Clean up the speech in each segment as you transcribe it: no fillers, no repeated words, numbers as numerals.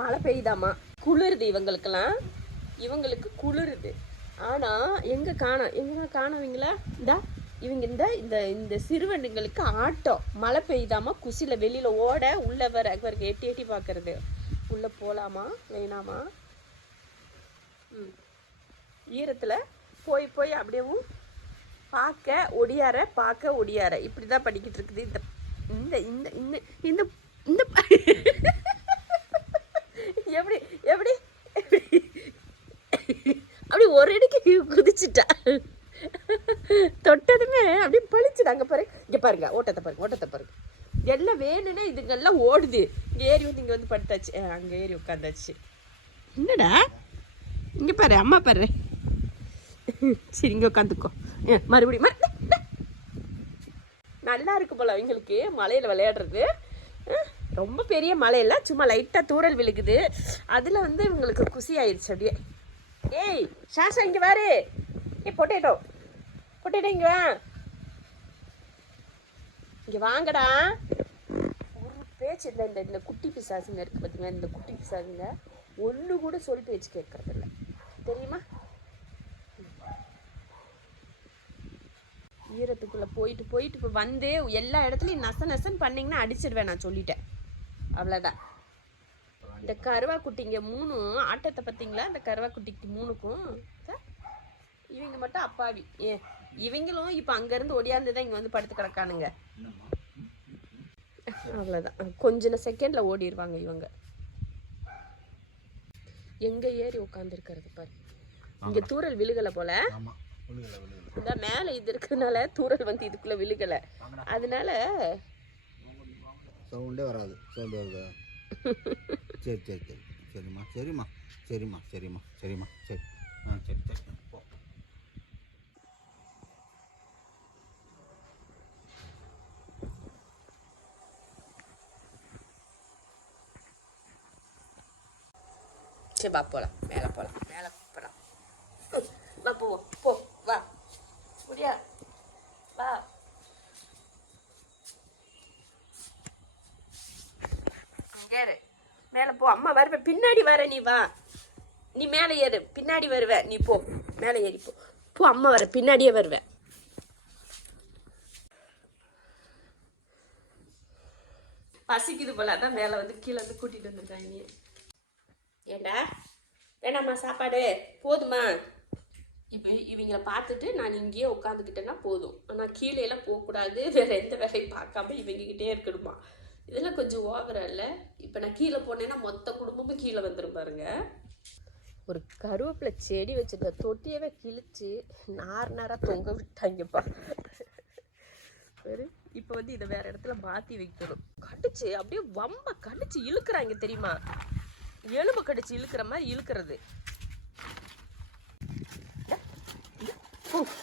மழை பெய்யுதாமா, குளிருது இவங்களுக்கெல்லாம், இவங்களுக்கு குளிருது. ஆனால் எங்கே காணவங்களா இந்தா இவங்க இந்த இந்த சிறுவண்டுங்களுக்கு ஆட்டம். மழை பெய்யுதாமா, குசியில் வெளியில் ஓட உள்ளே வரைக்கும் எட்டி எட்டி பார்க்கறது. உள்ளே போகலாமா வேணாமா, ஈரத்தில் போய் போய் அப்படியேவும் பார்க்க ஒடியார இப்படி தான் படிக்கிட்டு இருக்குது. இந்த இந்த இந்த இந்த இந்த எப்படி எப்படி அப்படி ஒரு அடிக்கு குதிச்சுட்டா, தொட்டதுமே அப்படியே பழிச்சுடாங்க பாரு. இங்கே பாருங்க, ஓட்டத்தை பாருங்க. எல்லாம் வேணும்னே இதுங்கெல்லாம் ஓடுது. இங்கே ஏறி வந்து இங்கே வந்து படுத்தாச்சு, அங்கே ஏறி உட்காந்தாச்சு. என்னடா இங்கே பாரு, அம்மா பாரு. சரி இங்கே உட்காந்துக்கோ, மறுபடியும் நல்லா இருக்கு போல அவங்களுக்கு மலையில் விளையாடுறது. ரொம்ப பெரிய மலையில, சும்மா லைட்டாக தூரல் விழுகுது. அதில் வந்து இவங்களுக்கு குசி ஆயிடுச்சு அப்படியே. ஏய் சாஷா இங்கே வாரு, பொட்டேட்டோ இங்கே வா, இங்கே வாங்கடா. ஒரு பேச்சு இல்லை. இந்த குட்டி பிசாசுங்க இருக்குது பார்த்தீங்களா, இந்த குட்டி பிசாசுங்க ஒன்று கூட சொல் பேச்சு கேட்கறதில்ல தெரியுமா. ஈரத்துக்குள்ளே போயிட்டு இப்போ வந்து எல்லா இடத்துலையும் நசன்னு பண்ணிங்கன்னா அடிச்சிடுவேன், நான் சொல்லிட்டேன். அவ்வளோதான். இந்த கருவா குட்டிங்க 3 ஆட்டத்தை பார்த்தீங்களா, இந்த கருவா குட்டிக்கு 3க்கும் இவங்க மட்டும் அப்பாவி. இவங்களும் இப்போ அங்கேருந்து ஒடியாந்து தான் இங்கே வந்து படுத்து கிடக்கானுங்க. அவ்வளோதான், கொஞ்ச செகண்டில் ஓடிடுவாங்க இவங்க. எங்கே ஏறி உட்காந்துருக்கிறது பாரு. இங்கே தூரல் விழுகலை போல, இந்த மேலே இது இருக்கிறதுனால தூரல் வந்து இதுக்குள்ளே விழுகலை, அதனால சவுண்டே வராது. சவுண்டு வருது. சரிம்மா சரி போ. சரி வா போகலாம், மேலே போகலாம் வா, போ வா முடியா வா. ஏறு மேலே போ, அம்மா வருவேன் பின்னாடி வர, நீ வா, நீ மேலே ஏறு, பின்னாடி வருவ, நீ போ மேலே ஏறி போ, அம்மா வர பின்னாடியே வருவேன். பசிக்குது போல, அதான் மேலே வந்து கீழே வந்து கூட்டிகிட்டு வந்துருக்காங்க. ஏண்டா வேணாம்மா சாப்பாடு போதுமா. இப்போ இவங்கள பார்த்துட்டு நான் இங்கேயே உட்காந்துக்கிட்டேன்னா போதும், ஆனால் கீழேலாம் போகக்கூடாது, வேறு எந்த வேலையும் பார்க்காம இவங்ககிட்டே இருக்கணுமா. இதெல்லாம் கொஞ்சம் ஓவரா இல்லை. இப்போ நான் கீழே போனேன்னா மொத்த குடும்பமும் கீழே வந்துடும் பாருங்க. ஒரு கருவேப்பிலை செடி வச்சுருக்க தொட்டியவே கிழிச்சு நாராக தொங்க விட்டாங்கப்பா. சரி இப்போ வந்து இதை வேற இடத்துல மாற்றி வைக்கணும். கடிச்சு அப்படியே வம்ப கடிச்சு இழுக்கிறாங்க தெரியுமா, எலும்பு கடிச்சு இழுக்கிற மாதிரி இழுக்கிறது.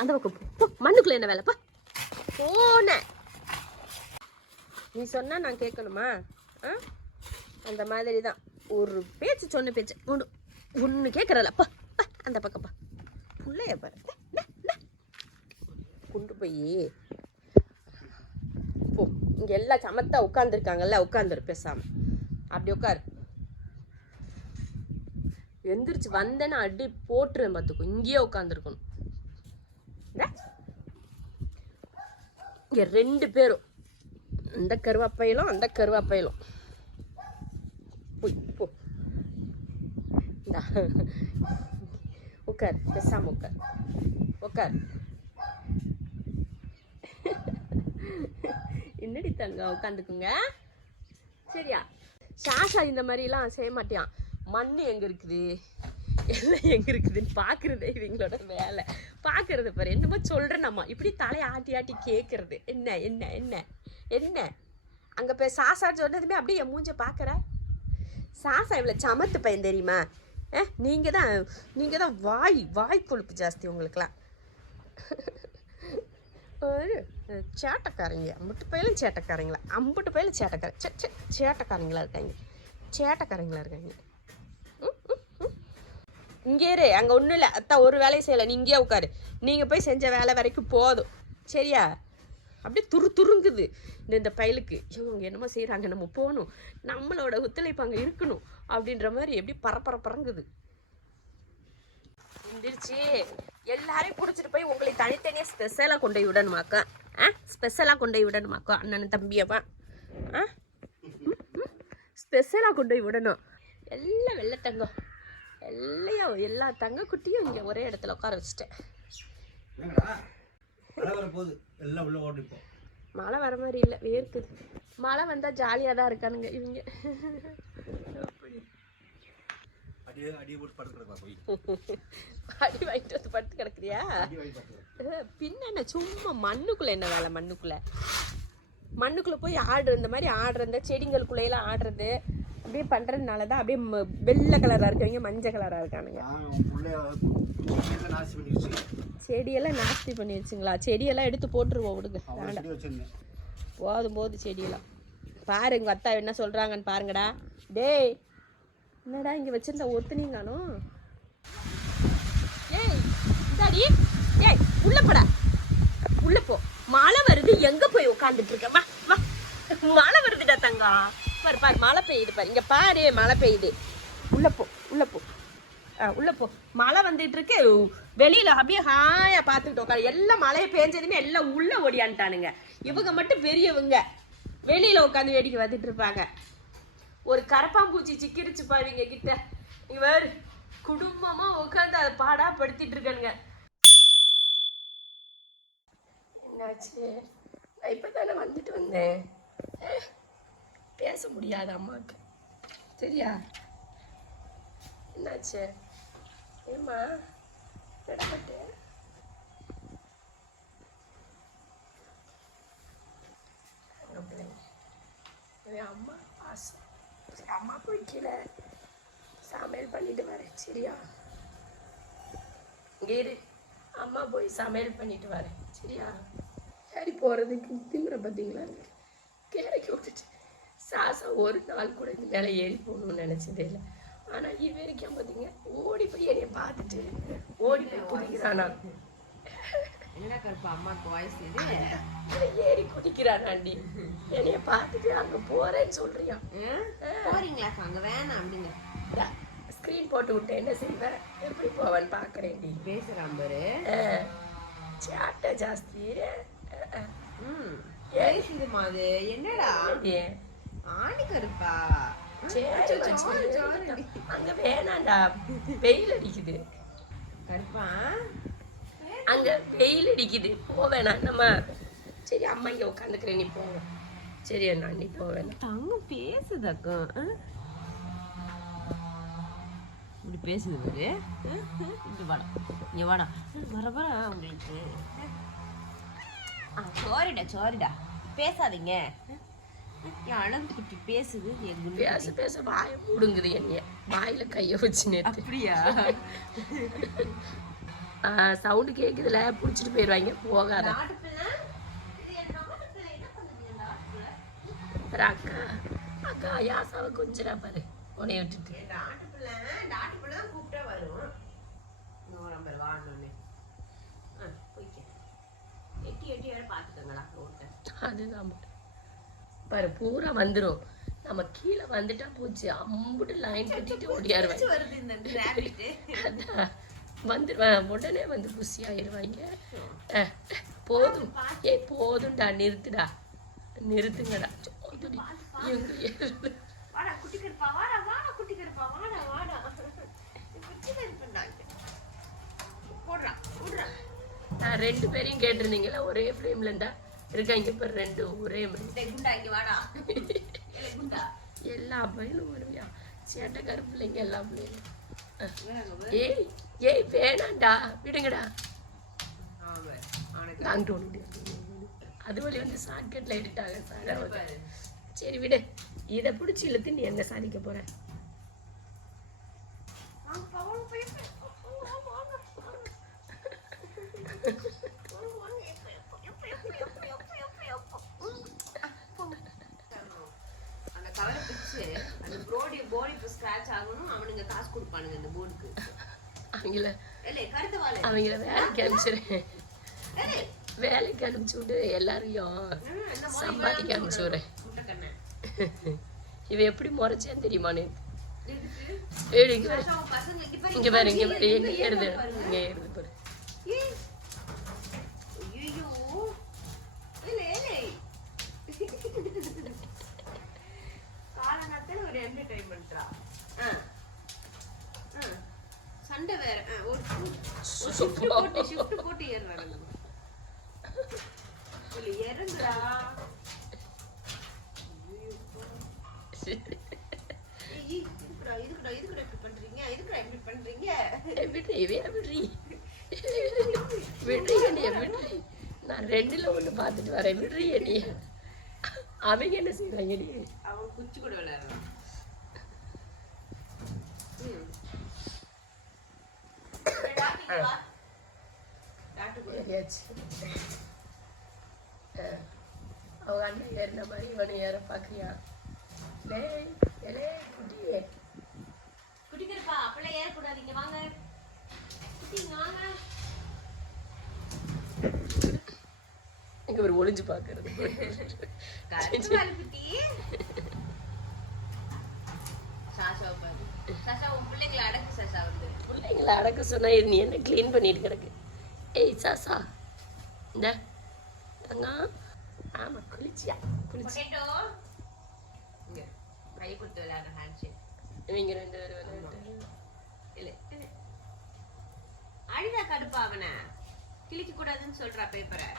அந்த பக்கம் மண்ணுக்குள்ள என்ன வேலைப்பா போன, நீ சொன்னா நான் கேட்கணுமா. அந்த மாதிரி தான் ஒரு பேச்சு சொன்ன பேச்சு ஒன்று கேட்கறல்லப்பா. அந்த பக்கம்ப்பா பிள்ளைய பாரு, கொண்டு போய் போ. இங்கே எல்லாம் சமத்தா உட்காந்துருக்காங்கல்ல, உட்காந்துரு பேசாம, அப்படி உட்காரு. எந்திரிச்சு வந்தேன்னா அடி போட்டுருவேன் பார்த்துக்கோ. இங்கேயே உட்காந்துருக்கணும். இங்கே 2 பேரும், இந்த கருவாப்பையிலும் அந்த கருவாப்பையிலும் போய் போ. உட்கார் பேசாம உட்கார். என்னடி தங்க உட்காந்துக்குங்க சரியா. சாஷா இந்த மாதிரிலாம் செய்ய மாட்டியான். மண் எங்கே இருக்குது எல்லாம் எங்கே இருக்குதுன்னு பார்க்குறதே இவங்களோட வேலை. பார்க்குறது பாரு, என்னமோ சொல்கிறேன் நம்ம இப்படி தலையை ஆட்டி ஆட்டி கேட்குறது. என்ன என்ன என்ன என்ன அங்கே போய் சாசா சொன்னதுமே அப்படியே என் மூஞ்ச பார்க்குற. சாசா இவ்வளோ சமத்து பையன் தெரியுமா. நீங்கள் தான் வாய் கொழுப்பு ஜாஸ்தி உங்களுக்குலாம். ஒரு சேட்டைக்காரங்க, அம்புட்டு பயிலும் சேட்டைக்காரங்களா, சேட்டைக்காரங்களா இருக்காங்க. இங்கே இரு, அங்கே ஒன்றும் இல்லை, அத்தா ஒரு வேலையும் செய்யலை, நீ இங்கேயே உட்காரு. நீங்கள் போய் செஞ்ச வேலை வரைக்கும் போதும் சரியா. அப்படியே துருங்குது இந்த பயலுக்கு. இவங்க என்னமோ செய்கிறாங்க, நம்ம போகணும், நம்மளோட ஒத்துழைப்பு அங்கே இருக்கணும் அப்படின்ற மாதிரி எப்படி பறங்குது. எந்திரிச்சு எல்லாரையும் பிடிச்சிட்டு போய் உங்களை தனித்தனியாக ஸ்பெஷலாக கொண்டு போய் விடணுமாக்கா. ஸ்பெஷலாக கொண்டு போய் விடணுமாக்கா, அண்ணன் தம்பியப்பா. ஸ்பெஷலாக கொண்டு போய் விடணும். எல்லாம் வெள்ளை தங்கம், எல்லா தங்க குட்டியும் இங்கே ஒரே இடத்துல உட்கார வச்சுட்டேன். மழை வர மாதிரி இல்லை, வேர்க்குது. மழை வந்தால் ஜாலியாக தான் இருக்கானுங்க இவங்க. அடி வாங்கிட்டு வந்து படுத்து கிடக்குறியா? பின்ன என்ன சும்மா மண்ணுக்குள்ள என்ன வேலை? மண்ணுக்குள்ள போய் ஆடுற, இந்த மாதிரி ஆடுற, இந்த செடிங்களுக்குள்ளையெல்லாம் ஆடுறது அப்படியே பண்றதுனால தான் அப்படியே வெள்ளை கலரா இருக்கவங்க மஞ்சள் கலரா இருக்கானுங்க. செடியெல்லாம் நாஸ்தி பண்ணி வச்சுங்களா? செடியெல்லாம் எடுத்து போட்டுருவோம், விடுங்க, வேண்டாம். போதும் செடியெல்லாம். பாரு எங்க அத்தா என்ன சொல்றாங்கன்னு பாருங்கடா. டேய் என்னடா இங்க வச்சிருந்த ஒத்துனீங்கானோ? ஏய் இந்தாடி, ஏய் உள்ள போடா, உள்ள போ. மழை வருது, எங்க போய் உட்காந்துட்டு இருக்க? வா வா, மழை வருதுடா தங்கம். பாரு பாரு, மழை பெய்யுது பாரு, இங்க பாரு மழை பெய்யுது. உள்ள போ உள்ள போ. மழை வந்துட்டு இருக்கு, வெளியில அப்படியே ஹாயா பார்த்துக்கிட்டு உட்காரு. எல்லாம் மழையை பெஞ்சதுமே எல்லாம் உள்ள ஓடியான்ட்டானுங்க. இவங்க மட்டும் பெரியவங்க வெளியில உட்காந்து வேடிக்கை வந்துட்டு இருப்பாங்க. ஒரு கரப்பாம்பூச்சி சிக்கிருச்சுப்பா இவங்க கிட்ட. இவர் குடும்பமா உட்காந்து அதை பாடா படுத்திட்டு இருக்கானுங்க. என்னாச்சு? நான் இப்பதானே வந்துட்டு வந்தேன். பேச முடியாது அம்மாவுக்கு, சரியா? என்னாச்சு? ஏம்மா நடப்பட்டு அம்மா பாசம். அம்மா போய் கீழே சமையல் பண்ணிட்டு வரேன், சரியா? இங்கே இரு, அம்மா போய் சமையல் பண்ணிட்டு வரேன், சரியா? சரி, போகிறதுக்கு திங்குற பார்த்தீங்களா? கேரைக்கு விட்டுட்டு சாசா ஒரு நாள் கூட இந்த மேலே ஏறி போகணும்னு நினச்சதே இல்லை. ஆனால் வரைக்கும் பார்த்தீங்க, ஓடி போய் என்னைய பார்த்துட்டு ஓடி போய் குடிக்கிறானா? என்ன கருப்பா அம்மாவுக்கு வாய்ஸ் இது? ஏறி குடிக்கிறானாண்டி. என்னைய பார்த்துட்டு அங்கே போகிறேன்னு சொல்றியா? போறீங்களா? அங்கே வேணாம் அப்படிங்க. ஸ்க்ரீன் போட்டு விட்டேன், என்ன செய்வேன், எப்படி போவேன்னு பார்க்குறேன்டி. பேசுகிறான் பாரு, சேட்டை ஜாஸ்தி. பேசுதுமா அது. என்னடா ஆணி கருப்பா? அங்க வேணாண்டா, வெயில் அடிக்குது கருப்பா, அங்க வெயில் அடிக்குது, போவேணா நம்ம. சரி அம்மா இங்க உட்காந்துக்கிறேன், நீ போவேன், சரி அண்ணா நீ போவேன். தங்கம் பேசுதாக்கா, இப்படி பேசுது பாரு. இப்படி வாடா, இங்க வாடா, வர உங்களுக்கு சோரிடா பேசாதீங்க. என் அழகு குட்டி பேசுது. பேச வாய முடுங்குது, என்னைய வாயில கைய வச்சு. அப்படியா? சவுண்டு கேக்குதுல, புடிச்சிட்டு போயிடுவாங்க, போகாத. அக்கா அக்கா யாசாவை கொஞ்சரா பாரு, உனைய விட்டுட்டு. கூப்பிட்டா வரும். எட்டி வேற பாத்துக்கங்களா ரோட்டை. அதுதான் பாரு, பூரா வந்துடும். நம்ம கீழே வந்துட்டா போச்சு, அம்புட்டு லைன் கட்டிட்டு ஓடியாருவாங்க. வருது இந்த டிராபிக். வந்துடுவேன், உடனே வந்து குசி ஆயிடுவாங்க. போதும், போதும்டா, நிறுத்துடா, நிறுத்துங்கடா. நான் 2 பேரையும் கேட்டிருந்தீங்களா, ஒரே ஃப்ரேம்ல இருந்தா இருக்காங்க பாரு, 2 ஒரே எல்லா பையனும் வருவியா? சேட்டை கருப்பிள்ளைங்க எல்லா பிள்ளைங்களும். ஏய் வேணாண்டா, விடுங்கடா. வாங்கிட்டு ஒன்று அது வழி வந்து ஷார்ட்கட்டில் எடுத்தாங்க. சரி விடு, இதை பிடிச்சி இழுத்து நீ என்ன சாதிக்க போற? அந்த கவரை பிடிச்சு அந்த போடி ஸ்கிராட்ச் ஆகணும், அவனுங்க காசு கொடுப்பானுங்க இந்த போர்டுக்கு. அவங்கள இல்ல கருத்து வாழை அவங்கள வேலைக்கு அனுப்பிச்சிடுறேன். வேலைக்கு அனுப்பிச்சு விடு எல்லாரையும் சம்பாதிக்க அனுப்பிச்சு விடுறேன். இவ எப்படி முறைச்சேன்னு தெரியுமா நேத்து? ஏடு இங்க பாரு இங்க பாரு இங்க பாரு எங்க ஏறுது இங்க ஏறுது பாரு. ஒரு என்டர்டைன்மெண்ட்டா சண்டை வேற ஒரு ஷிஃப்ட் போட்டு ஏறுறாங்க. இறங்குடா இதுக்குடா இப்படி பண்றீங்க, இதுக்குடா இப்படி பண்றீங்க. விடுறீ நான் 2ல 1 பார்த்துட்டு வரேன். விடுறீ நீ. அவங்க என்ன செய்யறாங்க? அவன் குச்சி கூட விளையாடுறான். அவங்க அண்ணன் ஏறின மாதிரி இவனை ஏற பாக்குறியா? குடிக்கிறப்பா அப்பெல்லாம் ஏறக்கூடாது. இங்க வாங்க குட்டிங்க வாங்க. இங்க ஒரு ஒளிஞ்சு பாக்குறது. குட்டி சாஷாவை பாரு. சாஷா உன் பிள்ளைங்களை அடக்கு. சாஷா வந்து பிள்ளைங்களை அடக்க சொன்னா நீ என்ன கிளீன் பண்ணிட்டு கிடக்கு? ஏய் சாசா இந்த தங்க. ஆமா குளிச்சியா? பொட்டேட்டோ இங்க கை கொடுத்து விளையாடுற ஹேண்ட்ஷேக். இவங்க 2 பேரும் விளையாட்டு. இல்ல அடிதா கடுப்பா அவனை கிழிக்க கூடாதுன்னு சொல்றா பேப்பரை.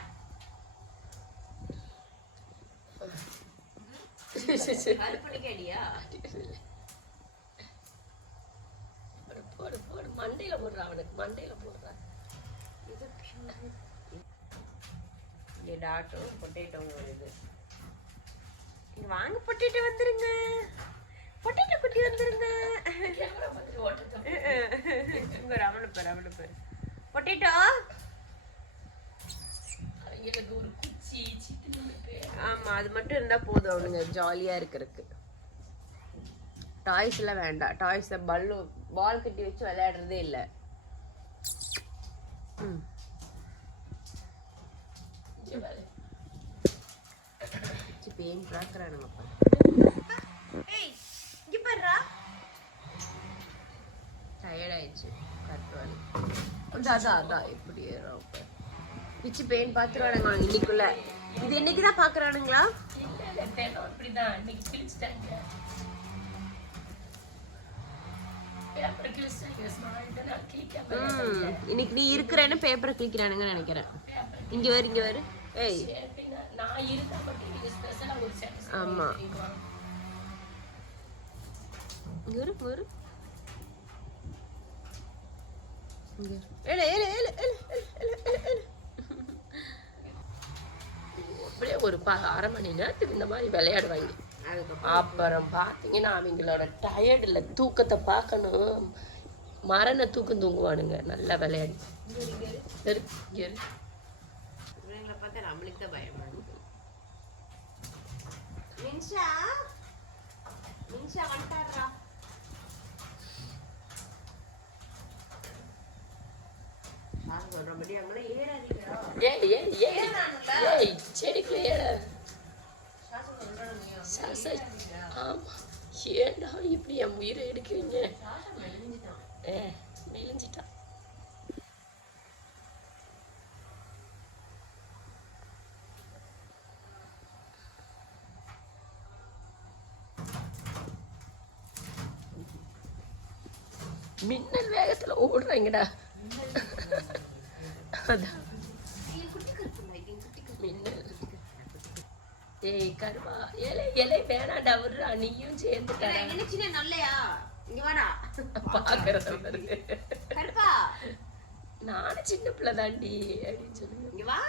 கருப்பணிக்கு அடியா? போடு போடு மண்டையில போடுறா. அவனுக்கு மண்டையில போடுறா. இங்கே டாட்டோ பொட்டேட்டோங்க வருது. இங்க வாங்க பொட்டேட்டோ வந்துருங்க. பொட்டேட்டோ குட்டி வந்துருங்க. இங்க அவனு பாரு பொட்டேட்டோ. அவங்களுக்கு ஒரு குச்சி சித்து. ஆமா அது மட்டும் இருந்தா போதும் அவனுங்க ஜாலியா இருக்கிறதுக்கு. டாய்ஸ் எல்லாம் வேண்டாம். டாய்ஸ் பால் கட்டி வச்சு விளையாடுறதே இல்லை. பெயின் பார்க்குறானுங்கப்பா. டயர்டாயிடுச்சு கத்துவாரு. அதான் இப்படி பிச்சு பெயின் பார்த்துருவானுங்க இன்னைக்குள்ள. இது என்னைக்குதான் பாக்குறானுங்களா? இப்படிதான் இன்னைக்கு கிழிச்சிட்டாங்க. இன்னைக்கு நீ இருக்கிறேன்னு பேப்பரை கிழிக்கிறானுங்கன்னு நினைக்கிறேன். இங்க வரு ஏய் ஆமா வரு அப்படியே ஒரு 1/2 மணி நேரத்துக்கு இந்த மாதிரி விளையாடுவாங்க. அப்புறம் பார்த்தீங்கன்னா அவங்களோட டயர்டில் தூக்கத்தை பார்க்கணும். மரண தூக்கம் தூங்குவானுங்க நல்லா விளையாடி. பார்த்தா நம்மளுக்கு தான் பயமா இருக்கு. மின்ஷா வந்துட்டாரா? சொல்றபடி அவங்கள ஏறாதீங்கடா. ஏய் செடிக்குள்ள ஏற. ஆமா ஏண்டா இப்படி என் உயிரை எடுக்கிறீங்க? மெலிஞ்சிட்டா. மின்னல் வேகத்துல ஓடுறாங்கடா. அதான் மின்னல். ஏய் கருவா இலை வேணாண்டா விடுறா. நீயும் சேர்ந்துட்டா சின்ன நல்லையா? இங்க வாடா பாக்குறத கருப்பா. நானும் சின்ன பிள்ளை தாண்டி அப்படின்னு சொல்லுங்க. இங்க வா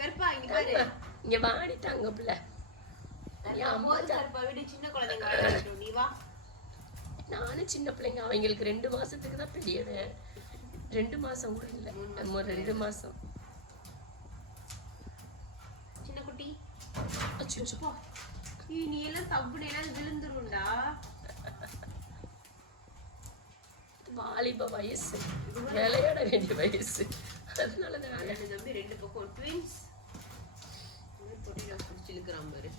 கருப்பா. இங்க பாரு இங்க வாடிட்டாங்க பிள்ளை. கருப்பா வீடு சின்ன குழந்தைங்க. நீ வா. நானும் சின்ன பிள்ளைங்க. அவங்களுக்கு 2 மாசத்துக்கு தான் பெரியவன். 2 மாசம் கூட இல்லை. 2 மாசம் சின்ன குட்டி. அச்சோ நீ எல்லாம் தப்புனா விழுந்துருண்டா. வாலிப வயசு, விளையாட வேண்டிய வயசு. அதனாலதான் அண்ணன் தம்பி 2 பக்கம் ட்வின்ஸ். பொட்டில பிடிச்சி இழுக்கிறான் பாரு.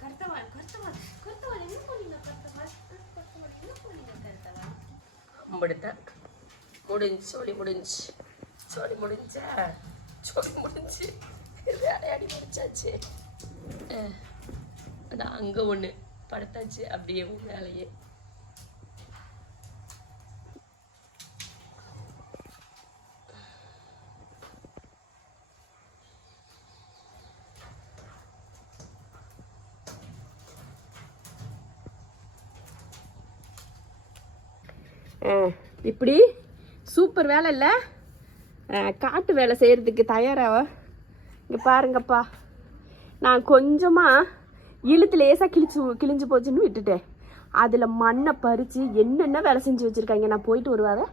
கருத்தவாள் கருத்தவாள் கருத்தவாள் என்ன பண்ணீங்க? கருத்தவாள் கருத்தவாள் என்ன பண்ணீங்க? கருத்தவாள் அம்படுத்த முடிஞ்சு சோழி முடிஞ்சா சோழி முடிஞ்சு வேலையாடி முடிச்சாச்சு. அதான் அங்கே ஒன்று படுத்தாச்சு அப்படியே வேலையே. இப்படி சூப்பர் வேலை இல்லை? காட்டு வேலை செய்கிறதுக்கு தயாராக இங்கே பாருங்கப்பா. நான் கொஞ்சமாக இழுத்து லேசாக கிழிஞ்சு போச்சுன்னு விட்டுட்டேன். அதில் மண்ணை பறித்து என்னென்ன வேலை செஞ்சு வச்சுருக்காங்க. நான் போயிட்டு வருவாங்க,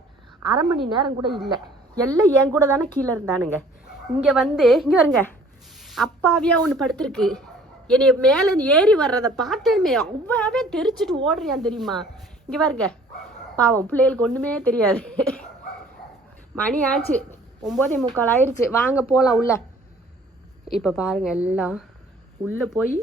1/2 மணி நேரம் கூட இல்லை. எல்லாம் என் கூட தானே கீழே இருந்தானுங்க. இங்கே வந்து இங்கே வருங்க, அப்பாவியாக ஒன்று படுத்துருக்கு. என்னை மேலே ஏறி வர்றதை பார்த்தேமே அவ்வாவே தெரிச்சிட்டு ஓடுறியான் தெரியுமா. இங்கே பாருங்க, பாவம் பிள்ளைகளுக்கு ஒன்றுமே தெரியாது. மணி ஆச்சு, 9:45 ஆயிடுச்சு. வாங்க போகலாம் உள்ள. இப்போ பாருங்கள், எல்லாம் உள்ளே போய்